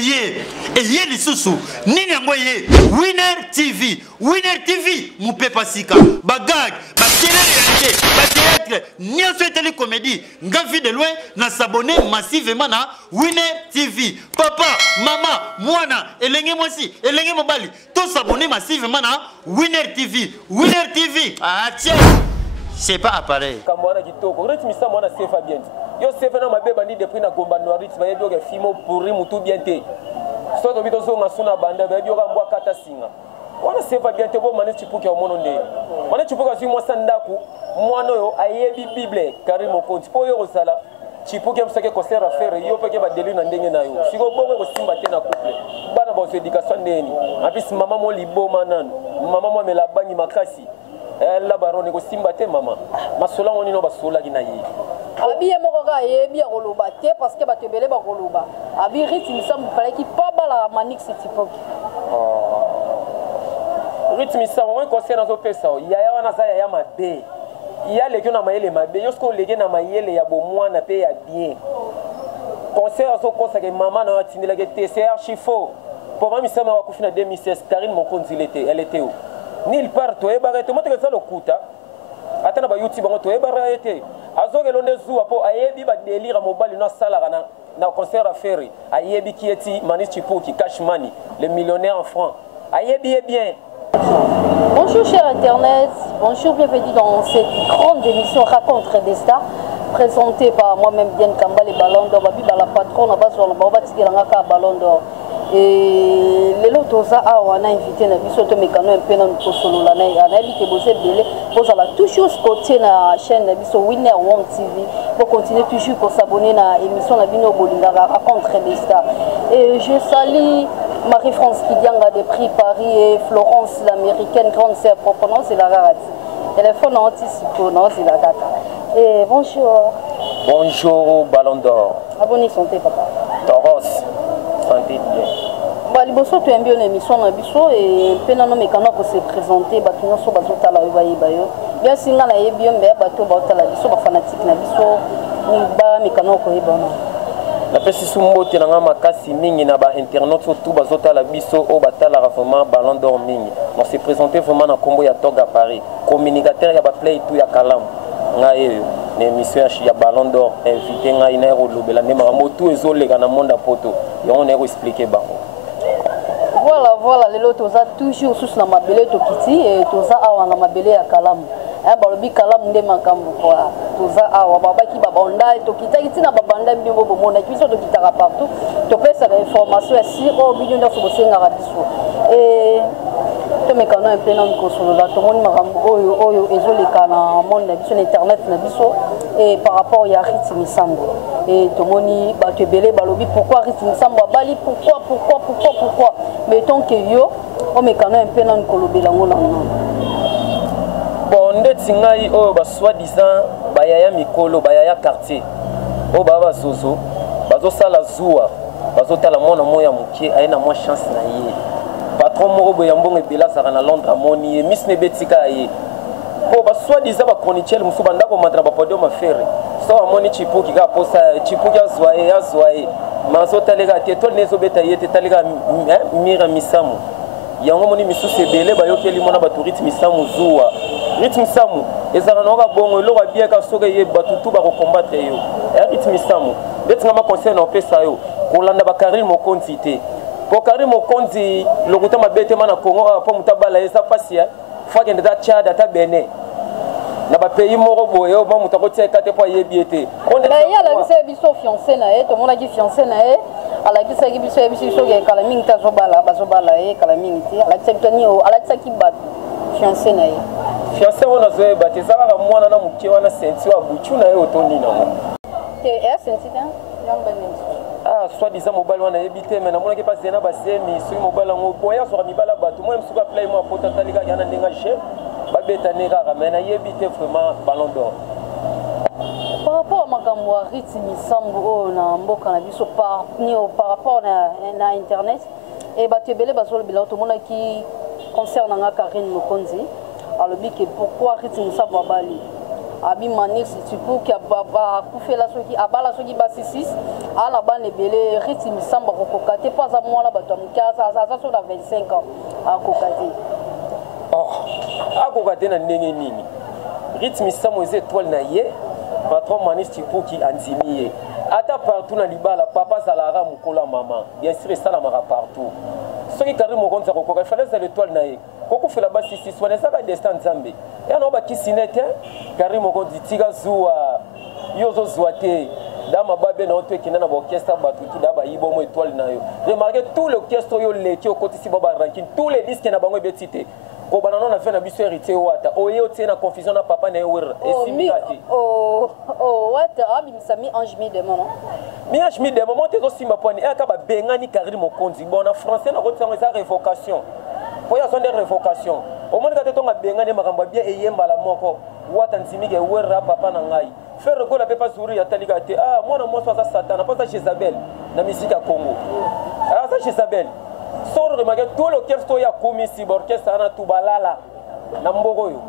eye lisusu nini yango ye Winner TV mupepa sika bagag bathéâtre nyonso eteli comédie nga vie de loin na s'abonner massivement na Winner TV papa mama mwana elenge mwasi elenge mobali to s'abonner massivement na Winner TV ah tiens c'est pas appareil kamwana kitoko rythme ça mwana sefa bien yo sefa na mabeba ni depuis na gomba no rythme yebi oke fimo pourri mutu bien te soto bito so ngasuna banda bebi oka mbwa kata singa wana sefa bien te bo mane chipuki ya mono nde mane chipuki asi mwa sandaku mwana yo ayebi bible karimo konti po yo osala chipuki msake concert à faire yo peke ba delu na ndenge na yo siko bongo ko simba te na couple bana ba so éducation ndeni apis mama mo liboma nanu mama mo melabangi makasi la barone ko simba te mama masola ngoni no basola kina yi abi moko ka yebi akoloba te parce que batebele bakoloba abi rythme ça fallait qui pas bala manix tipoki rythme ça moi concert na zo pesa ya wana za ya mabe ya leki na mayele mabe yosko leki na mayele ya bomwana pe ya bien concert zo kosa ke mama na watindela ke c'est archi faux pour moi misama wa kufina 2016 Karine Mokonzi elle était où Nil part to ebarete moto ke ça le kuta atana ba YouTube ngo to ebarete azoke londe zuwa po ayebi ba délire mobile na sala na concert à faire ayebi qui eti Manis Chipuki cash money le millionnaire en francs ayebi est bien. Bonjour cher internet, bonjour bienvenue dans cette grande émission Raconte des stars présentée par moi-même Bien Kamba les Ballons d'Or babi la patronne base sur le baba tikelanga ka Ballon d'Or. Et les autres on a invité na biso to mekano un peu na kosolo la na abi ke bosé belé pour ça toujours côté na chaîne na biso Winner One TV pour continuer toujours pour s'abonner na émission na bino bolinga Raconte des stars. Et je salue Marie-France Kidianga de Prix Paris et Florence l'américaine grande sœur proprement c'est la rarati. Téléphone anticipe non c'est la date. Et bonjour. Bonjour Ballon d'Or. Abonné santé papa. Toros. Santé bien. Bah liboso tu aimes bien l'émission na biso et penano mekano ko se présenter ba kinyo so bazota la ba yo. Bien singa na yebi yo mbe bato ba la biso ba fanatique na biso ni ba mekano ko yebona. La pesi sumbote na nga makasi mingi na ba internet surtout bazota la biso o batala vraiment Ballon d'Or mingi. On s'est présenté vraiment na kombo ya Toga Paris. Communicateur ya ba play tout ya Kalam. Nga yeyo na émission ya Ballon d'Or invité nga ina ro lobela ne makambo tout ezoleka na monde poto. Yango na ro expliquer bango. Voilà les lots toza toujours sous la mabele to kiti et toza awa na mabele ya Kalam. Balobi Kalam nde makambo kwa toza awa baba ki babonda to kiti na babanda mbibo bomona kiso to kitaka partout to pesa la information ya si o bidyo ndo so bosenga rabiso et to mekano un peu na kosolo la to moni makambo oyo ezoleka na monde na biso na internet na biso et par rapport ya rythme sambo et to moni ba to belé balobi pourquoi rythme sambo bali pourquoi mais tant que yo o mekano un peu na kolobela ngona bon ndeti ngai oyo ba soi-disant bayaya mikolo bayaya quartier o baba zozo bazosala zuwa bazotala mwana moya mukie ayena mwa chance na ye patron moko boya mbongo ebela saka na Londres amoni ye miss nebetika ye po ba soi-disant ba chroniqueur musu bandako matra ba podium affaire so amoni Chipuki ka posa Chipuki azwaye mazotalega te to nezo beta ye te talega mira misamu yango moni misusu ebele bayokeli mona ba tourisme misamu zuwa rythme samu ezala noka bongo eloko bien ka soka ye batutu ba ko combattre yo rythme samu betinga ma conseil na pesa yo kolanda ba Karine Mokonzi te ko Karine Mokonzi lokuta mabete mana Congo pa mutabala esa pasia fake ndata Tchad ata Benin na ba pays moko boyo ba mutako tia kate po yebiete on est ya la biso fiancé na e to mona ki fiancé na e ala ki sa ki biso so ke kala mingi ta zobala e kala mingi ti ala tseptani o ala tsaki ba fiancé na e fiancé on a zoé bate ça va mwana na mukie wana ceinture abuchu na e otoni na mo te e ceinture yamba nini soi-disant mobile wana ebité mais na mona ke pas zena ba semi sur mobile ngo boya so mibala bato moi msuka play moi pota talika yana ndenga chef ba beta ne kaka mais na ebité vraiment Ballon d'Or par rapport à makambo ya rythme sambo na mboka na biso par rapport na internet et bato ebele bazolobela to mona ki concert na Karine Mokonzi alobi que pourquoi rythme sambo bali abi Manix Chipuki bakufela soki abala soki basi 6 ana bana ebele Riti Misamba kokoka te mpo aza mwana bato ya moke aza so na 25 ans akoka te akoka te na ndenge nini Riti Misamba eza étoile na ye patron Manis Chipuki andimi ye ata partout na libala papa azalara mokolo ya mama bien sûr esalamaka partout soki Karim Mokonzi akokoka ifale eza l'étoile na ye kokufela basi 6 wana ezaka destin nzambe yana bakisine te Karim Mokonzi tika zuwa yo ozozwa te dama babe na oto ekenda na baorchestre bato kida bayiba mo étoile na yo remarquez tout l'orchestre oyo leki okotisi baba ranking tous les disques na bango ebeti te kobana non na fait na biso héritier wata oye otie na confusion na papa na ye wera esimika te wata abimisa mi ange mi de mono mi ange mi de mono te zosimba pwani aka babengani Karim Mokonzi bon na français na kotisango eza révocation po ya sonde révocation omonika te tonga bengani makambo bien eyembala moko wata nzimike wera papa na ngai faire rekola pe pas sourire atalika te mwana mwasi aza satana pas Jezabel na musique ya Congo aza Jezabel soro remarquer tout l'orchestre ya komisi orchestre na tubalala na mbogo yo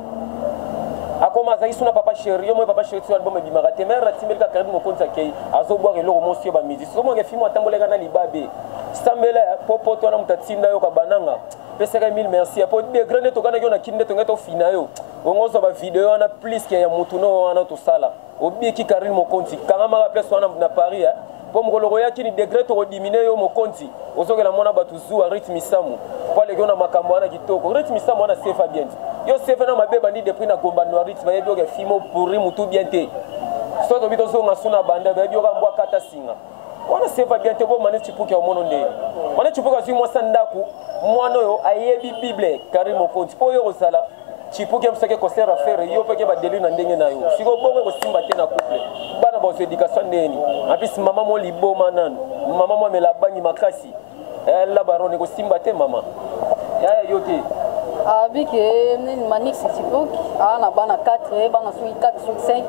akoma azaki suna papa chéri yo mo papa chéri tu album ebimaka te mère Timelka Karim Mokonzi akei azoboire eloko mosi ba musique somo ke film atamboleka na libabe stambela popo to na mutatinda yo kabananga pesaka mille merci apo de grande to kana yo na kinde to ngato fina yo ongozo ba video na plus ke ya mutu no wana to sala obieki Karim Mokonzi kanga ma place wana na Paris po mkoloko yaki ni degré to diminuer yo Mokonzi ozokela mona batu zuwa Riti Misamu po le gona makambo wana kitoko Riti Misamu wana sefa bien yo sefa na mabeba ni depuis na gomba no Riti ba yebi ke fimo pourri mutu bien te so to bito zo ngasuna banda ba yebi ka mbwa kata singa wana sefa bien te bo Manis Chipuki ya mono nde Manis Chipuki asi mwa sandaku mwana yo ayebi bible Karim Mokonzi po yo osala Chipuki amsake concert à faire yo peke ba délire na ndenge na yo siko bongo ko simba te na couple bana ba éducation ndeni en plus maman mo liboma nan maman mo melabani makasi la barone ko simba te maman ya yo te abike nini Manis Chipuki ana bana 4 bana sui 4 sur 5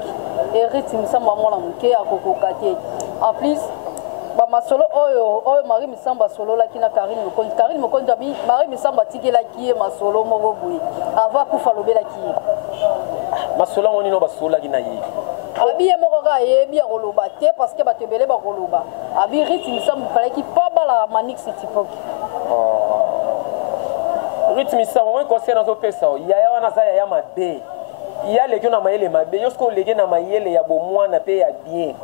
et Riti Misamba mwana muke akokoka te en plus ba masolo oyo Marie Misamba solo la kina Karim Mokonzi abi Marie Misamba tikela kiye masolo moko boye ava kufa lobela kiye masolo ngoni no basola kina ye abi ye moko ka ye bi akoloba te parce que batebele bakoloba abi Riti Misamba fallait ki pa bala Manis Chipuki Riti Misamba moi conseil na zo pesa ya wana za ya mabe ya leki na mayele mabe yosko leki na mayele ya bomwana pe ya bien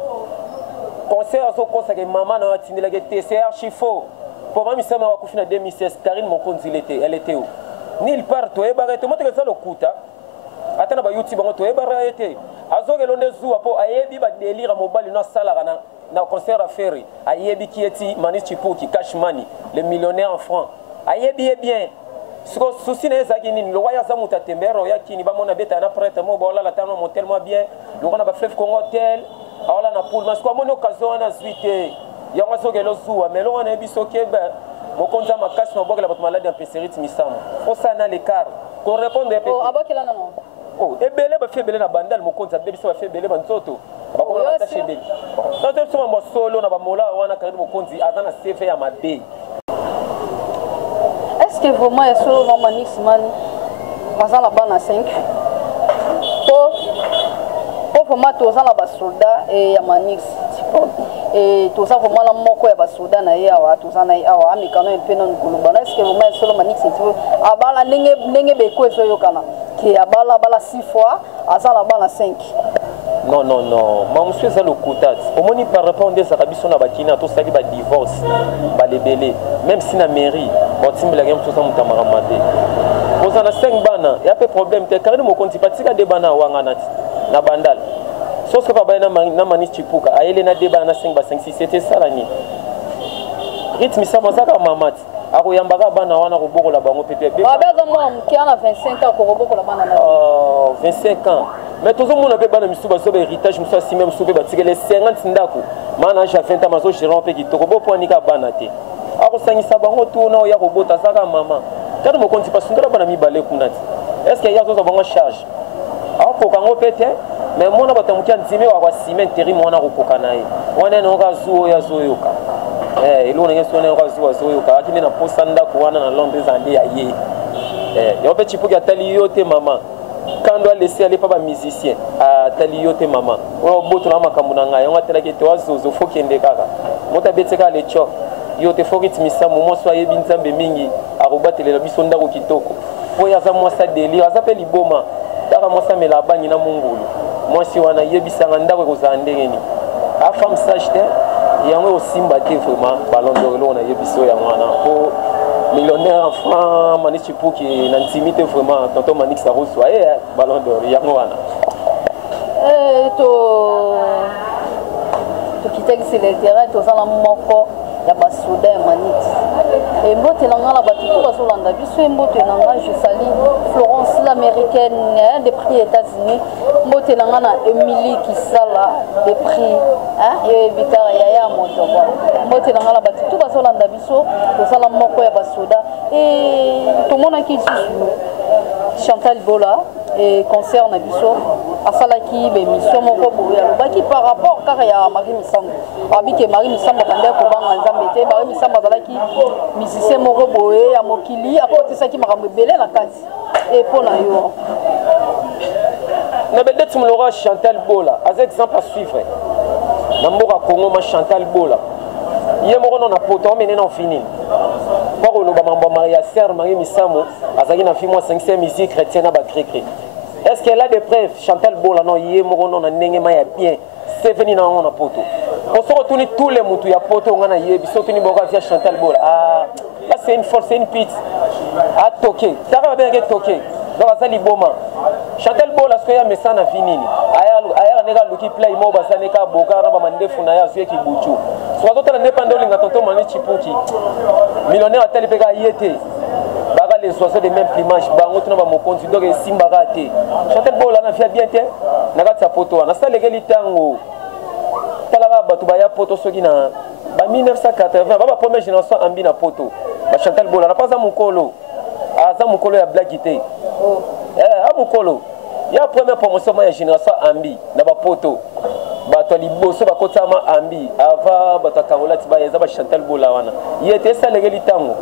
conseil à ce conseil que maman n'a atteint que c'est archi faux. Pour moi, Misamba a couché en 2016. Karim Mokonzi elle était où? Nil part toi et barrette. Moi, tu as le coup ta. Attends, bah YouTube, on toi et barrette. Azo que l'on est zou apo ayebi ba délire mobile na sala na concert à faire. Ayebi qui est Manis Chipuki cash money, le millionnaire en francs. Ayebi est bien. Souci n'est pas qu'il le royaume zamuta tembero ya kini ba mona beta na prêtre mo bola la tano mon tellement bien. Le on a ba fleuve Congo hotel. Alors na poule parce que mon occasion na suite ya ngaso ke lo zuwa mais lo na biso ke ba Mokonzi makasi na boka la bato malade en Riti Misamba faut ça na l'écart qu'on répondre pe abakela non ebele ba fait belé na bandal Mokonzi biso ba fait belé banzoto ba ko na tache belé ça c'est seulement mo solo na ba mola wana Karim Mokonzi azana CV ya mabe est-ce que vraiment est solo non Manis man bazala la bana 5 vraiment toza na basoldat ya Manis et toza vraiment la moko ya basoldat na ye awa toza na ye awa amikano mpe na nkoloba est-ce que vraiment solo Manis abala ndenge beko ezoyokana ke abala 6 fois azala bana 5 non mamusu eza lokutati omoni par rapport nde ezaka biso na bakina tosali badivorce balebele même si na mairie botimbelaka mosusu aza moto amakambo te koza na 5 bana ya mpe problème te Karim Mokonzi patika de bana awangana ti na bandal sauf que pas na Manis Chipuki ayele na débat na 5 ba 5 6 c'était ça la ni Riti Misamba zaka mamati akoyambaka bana wana kobokola bango pepe baza mwana moke ana 25 ans kobokola bana na 25 ans mais tout le monde a bana misu baso ba héritage misu asi même soupe batike les 50 ndako mana ja 20 ans mazo gérer pe kitoko bo point ka bana te akosangisa bango tourna ya kobota zaka mama Karim Mokonzi pasundela bana mibale kunati est-ce que yazo bango charge akokango pete mais mona batamukia nzime wa kwa ciment teri mona kokoka naye wana no ka zuo ya zoyoka elona ngeso na ka zuo zoyoka akinde na posa ndako wana na Londres ande ya ye yo pe Chipuki atali yo te mama quand on doit laisser aller pas musicien à taliote maman on boto na makambo na ngai on atela ke to azozo faut kende kaka mota beteka le cho yo te faut ritmisa mo so ayebi nzambe mingi arobatela biso ndako kitoko po ya za moi ça délire azape liboma dara moi ça mela banyi na mungulu moi si wana yebisanga ndako ko za ndengeni a femme sage te yango osimba te vraiment ballon d'or lo na yebiso ya mwana po millionnaire en franc Manichi pour qui n'intimité vraiment tonton Manix ça reçoit ballon d'or yango wana to kitaki c'est le terrain to sala moko ya basoda ya Manix et mbote nanga la batu to basolanda biso mbote nanga je salue Florence l'américaine des prix États-Unis mbote nanga na Emily Kisala des prix et bitara ya moto mbote nanga la batu to basolanda biso to sala moko ya basoda et tout monde qui Chantal Bola et concert na biso asalaki be mission moko boya lobaki par rapport car ya Marie Misambo abike Marie Misambo bande ko banga nzambe te Marie Misambo azalaki musicien moko boye ya mokili apotisaki makambo belé na kati et pona yo na bedet mlora Chantal Bola as exemple à suivre na mboka Congo ma Chantal Bola yemoko na poto mais non fini pas ko loba mambo Maria Sœur Marie Misambo azaki na film moi 5e musique chrétienne na ba crécré. Est-ce qu'elle a des preuves Chantal Bola non yemoko non na ndenge ma ya bien c'est venu na on na poto on se retourne tous les mutu ya poto ngana yebi sotuni boka via Chantal Bola là c'est une force c'est une pite à toquer ça va bien que toquer donc ça liboma Chantal Bola ce qu'il y a mais ça na finini aya nega luki play mo ba saneka boka na ba mandefu na ya ki buchu soit d'autres ne pas ndolinga tonton Manichi Puki millionnaire a tel pega yete baga les oiseaux de même plumage bango tuna ba mokonzi donc simba raté Chantal Bola na fia bien te na kata poto na ça legeli tango talaba batu ba ya poto soki na ba 1980 ba première génération ambi na poto ba Chantal Bola na pas za mukolo aza mukolo ya blackité mukolo ya première promotion ya génération ambi na ba poto bato liboso bakotama ambi ava bato kaolati ba yeza ba Chantal Bola wana yete ça legeli tango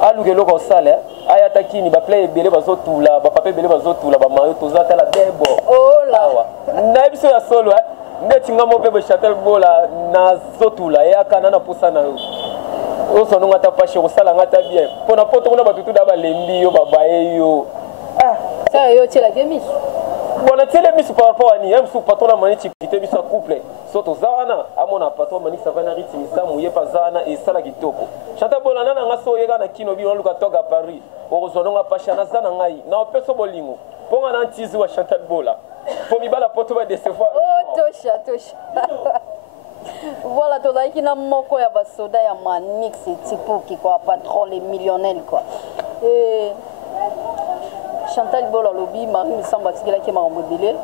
alugelo ko sale ayata kini ba play belé bazotula ba papé belé bazotula ba mayo tozata la debo ola na biso ya solo ndeti ngamo pe ba Chantal Bola na zotula ya kana na pusana yo oso nonga ta pashe ko sala ngata bien pona poto kuna batutu da ba lembi yo babaye yo ça yo tela kemis bona tele misu par rapport à ni même sous patron Manichi kité biso couple soto zana amona patron Manichi savana ritmi samu ye pa zana et sala kitoko Chantal Bola nana ngaso yega na kino bi luka toga Paris orozononga pasha na zana ngai na peso bolingo ponga na ntizi wa Chantal Bola pour mi bala poto ba décevoir tosha voilà tozalaki na moko ya basoda ya Manix Tipuki quoi patron les millionnaires quoi et Chantal Bola lobby Marie Misambo atikilaki makambo ebele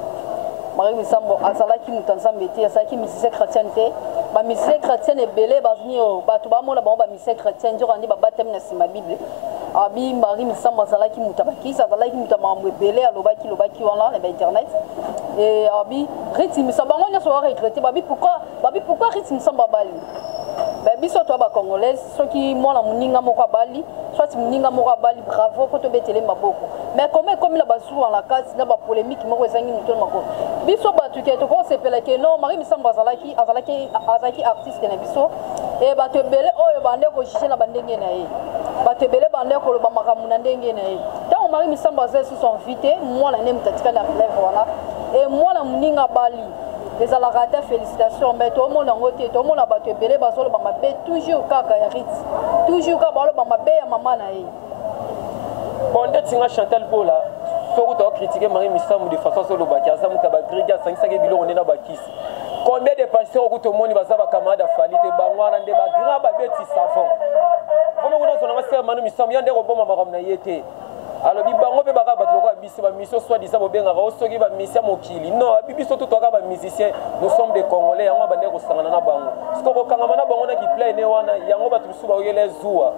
Marie Misambo azalaki moto nzambe te azalaki musicien chrétien te ba musicien chrétien ebele bazini bato bamona bango ba musicien chrétien nzoko andi babatami na nsima bible abi Marie Misambo azalaki moto abakisi azalaki moto makambo ebele alobaki wana na internet et abi Riti Misambo bango nyonso baregrete babi pourquoi Riti Misambo abali biso to ba congolaise soki mwana muninga moko abali soit muninga moko abali bravo ko to betele maboko mais comme la basu en la case na ba polémique moko ezangi muto mako biso batu ke to ko sepela ke non Marie Misambo azalaki artiste na biso et bato ebele oyo bande ko chiche na bandenge na ye bato ebele bande ko lo ba makamu na ndenge na ye tant Marie Misambo azali sous son invité mwana ne mutatika na relève wana et mwana muninga abali les alarata félicitations mais tout le monde en côté tout le monde a battu belé basolo ba mabe toujours kaka ya rit toujours ka balo ba mabe ya mama na ye bon tinga Chantal Bola soko to critiquer Marie Misambo de façon solo ba kaza muta ba griga 5 biloko ndena ba kisi combien de pasteurs ko to moni bazaba camarade falite bangwana nde ba gra ba beti savon kono kuna sona master Marie Misambo yande ko boma makam na yete alors bibango pe baka bato ko bisi ba mission soit disant bo benga ko soki ba mission mokili non bibiso to ka ba musicien nous sommes des congolais yango bande ko sangana na bango sko ko kanga mana bango na ki play ne wana yango batu suba oyele zuwa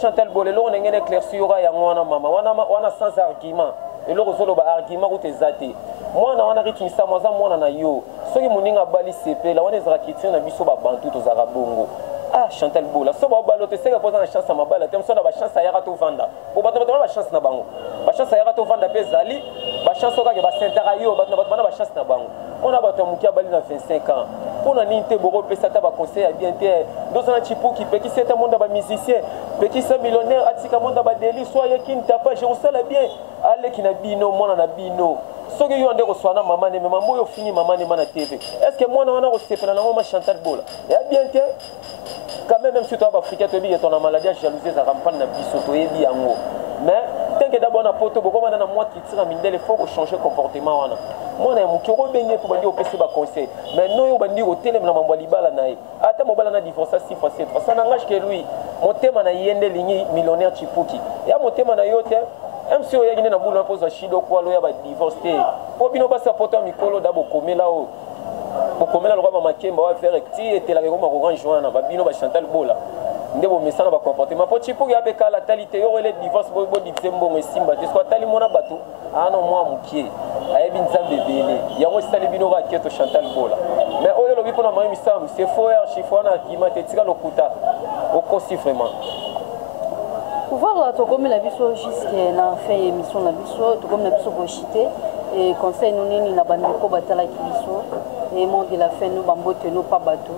Chantal Bola lo ngene éclaircira yango wana mama wana sans argument et lo ko ba argument ko tezate mwana wana Riti Misambo za mwana na yo soki muninga bali sepe la wana ezra kitien na biso ba bantu to zara bongo Chantal Bola so ba balo te seka poza na chance ma bala tem so na ba chance ya rato vanda bo bato ba chance na bango ba chance ya rato vanda pe zali ba chance ka ke ba sentara yo ba na ba chance na bango on a ba to mukia bali na 25 ans pour na ninte boro pe ça ta ba conseil bien te dans un chipo qui pe qui c'est un monde ba musicien pe qui c'est millionnaire atika monde ba deli soit yaki ntapa je resala bien ale ki na bino mona na bino soki yo ande ko swana mama ne mama moyo fini mama ne mana TV est-ce que moi na ko sepela na ma Chantal Bola ya bien te quand même si tu as africain tu dis ton maladie jalousie ça rampane na biso to yebi yango mais tant que d'abord na poto boko mana na moi qui tire mindele faut ko changer comportement wana moi na mukiro benye ko bandi opesi ba conseil mais non yo bandi ko tele na mambo libala nae ata mobala na divorce 6 fois 7 ça n'engage que lui motema na yende lingi millionnaire chipuki ya motema na yote même si oyaki na bulu pose shido kwa lo ya ba divorce te po bino ba supporter mikolo dabo komela o bokomela lokwa makemba wa faire ti etela ko ma orange wana ba bino ba Chantal Bola ndebo mesana ba comportement po chipo ya beka la talité yo le divorce bo divorce mbongo simba te soit tali mona bato ano mwa mukie ayebi nzambe bele yango sali bino ba keto Chantal Bola mais oyo lobi pona mai misam c'est faux chifona kimate tika lokuta au consi vraiment voilà to comme la biso jusqu'à la fin émission la biso to comme la biso bochité et conseil nous nini na bandeko batala kibiso et monde de la fin nous bambote nous pas bateau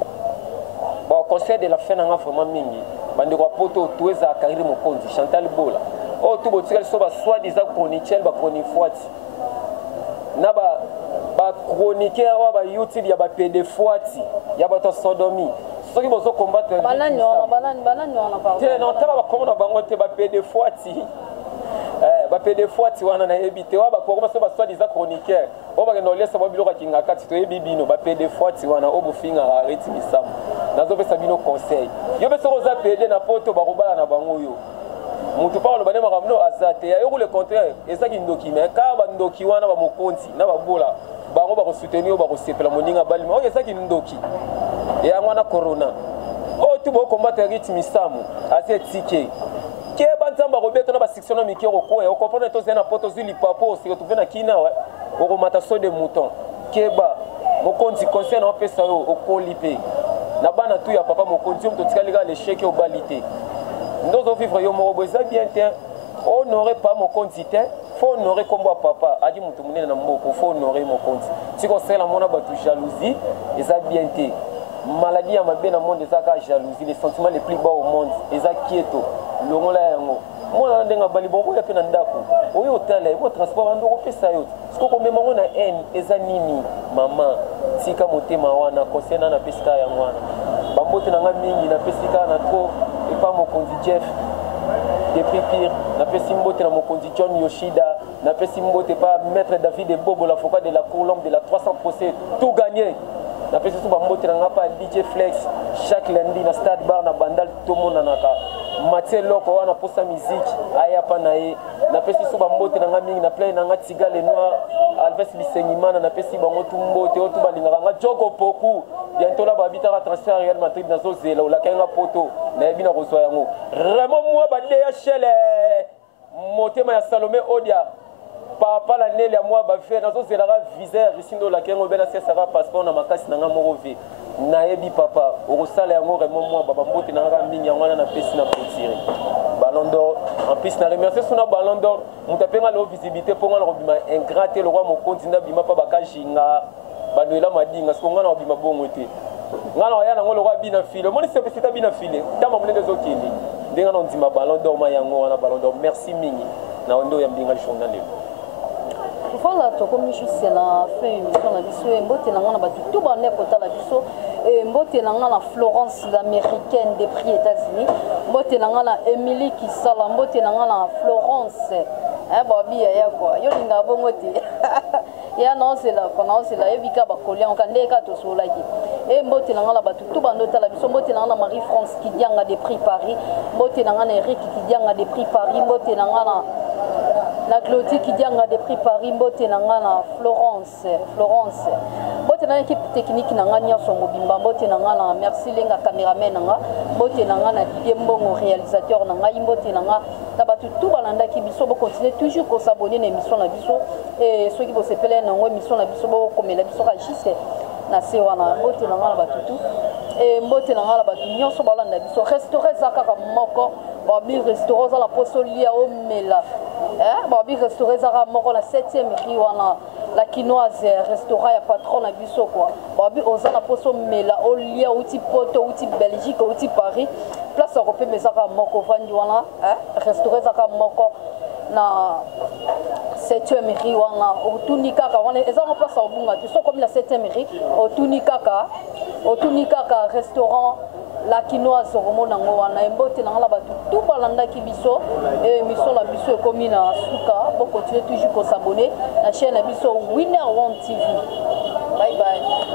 bon conseil de la fin nga vraiment mingi bandeko poto tuweza akariri mokonzi Chantal Bola oh tout botika so ba soit disant chroniqueur ba chronifuati na ba chroniqueur wa ba YouTube ya ba pdfuati ya ba to sodomi soki bozo combattre banani wana pardon te non tala ba komona bango te ba pdfuati ba pdfuati wana na ebite wa ba kokoma so ba soit disant chroniqueur o ba no lesa ba biloko kinga kati to ebibino ba pdfuati wana o bufinga arrêti misamu nazo pesa bino conseil yo be so za pd na poto ba robala na bango yo mutu pa lo bane makamno azate ya yo le contraire ezaki ndoki me ka ba ndoki wana ba mokonzi na ba bola bango ba ko soutenir ba ko sepela moninga bali o ezaki ndoki ya mwana corona o tu bo combattre rythme samu ase tike ke banzamba ko beto na ba section mikiro ko e o comprendre to zena poto zili papo si retrouver na kina wa o ko mata so de mouton keba mokonzi conseil na pesa yo o ko lipe na bana tu ya papa mokonzi mto tikalika l'échec au balité ndozo vivre yo mo boza bien te honorer pas mokonzi te faut honorer comme papa adi mutu munene na mboko faut honorer mokonzi si ko sela mona batu jalousie eza bien te maladie ya mabe na monde ezaka jalousie les sentiments les plus bas au monde eza kieto longola yango mona ndenga bali bongo ya pe na ndako oyo otala ebo transport ando ko pesa yo siko ko mema ngona en eza nini mama tika motema wana kosena na pesika ya ngwana bambote na nga mingi na pesika na trop et pas mokonzi Jeff depuis pire na pesi mbote na mokonzi John Yoshida na pesi mbote pas maître David et Bobo l'avocat de la cour l'homme de la 300 procès tout gagné na pesi tout bambote na pas DJ Flex chaque lundi na stade bar na bandal tout monde naka Mathieu Loko wana posa musique aya pa na ye na pesi tout bambote na mingi na plein na tiga le noir Alves Bisenyimana na pesi bango tout mbote o tout balinga nga Joko Poku bientôt là babita va transfert Real Madrid na zozela ou la kenga poto na ebina reçoit yango vraiment moi ba DHL motema ya Salomé Odia papa la nele ya moi ba fait na zozela ga visa risindo la kenga bena ça sera passeport na makasi na nga moko ve na ebi papa o sala yango vraiment moi baba mbote na nga mingi yango na pesi na potire Ballon d'Or en plus na remercier son Ballon d'Or mutapenga lo visibilité pour nga robima ingrate le roi mo continent bima pa bakajinga badoela madinga sikonga na obima bongo te ngana ya na ngolo kwa bina file moni se pesita bina file tama munende zokindi ndenga na ndima Ballon d'Or ma yango wana Ballon d'Or merci mingi na ndo ya mbinga journal lelo voilà to comme je sais la fin émission la biso mbote na ngana batu tout bande kota la biso mbote na ngana Florence l'américaine des prix États-Unis mbote na ngana Emily Kisala mbote na ngana Florence babi ya quoi yo linga bongo te ya non c'est là pendant c'est là ebika ba kolia on kande ka to solaki mbote na ngana batu tout bande la biso mbote na ngana Marie France qui dianga des prix Paris mbote na ngana Eric qui dianga des prix Paris mbote na ngana la Claudie qui dianga des prix Paris mbote na ngana Florence mbote na équipe technique na ngana so mobimba mbote na ngana merci lenga cameraman na nga mbote na ngana Didier Mbongo réalisateur na nga mbote na nga na batu tout balanda ki biso bo continuer toujours ko s'abonner na émission na biso et ceux qui vont se peler na émission na biso bo komela biso ka juste na se wana mbote na ngala batutu et mbote na ngala batu nyonso balanda biso restaurant zakaka moko babi restaurant za la poso lia o mela babi restaurant zaka moko la 7e rue wana la quinoise restaurant ya patron na biso quoi babi oza na poso mela o lia uti poto uti Belgique uti Paris place européenne mezaka moko vandi wana restaurant zaka moko na 7e rue wana otuni kaka wana eza na place obunga tu so comme la 7e rue otuni kaka restaurant la quinoise romona ngo wana embote na ngala batu tout balanda ki biso et miso la biso ekomi na suka pour continuer toujours ko s'abonner na chaîne na biso Winner One TV. Bye bye.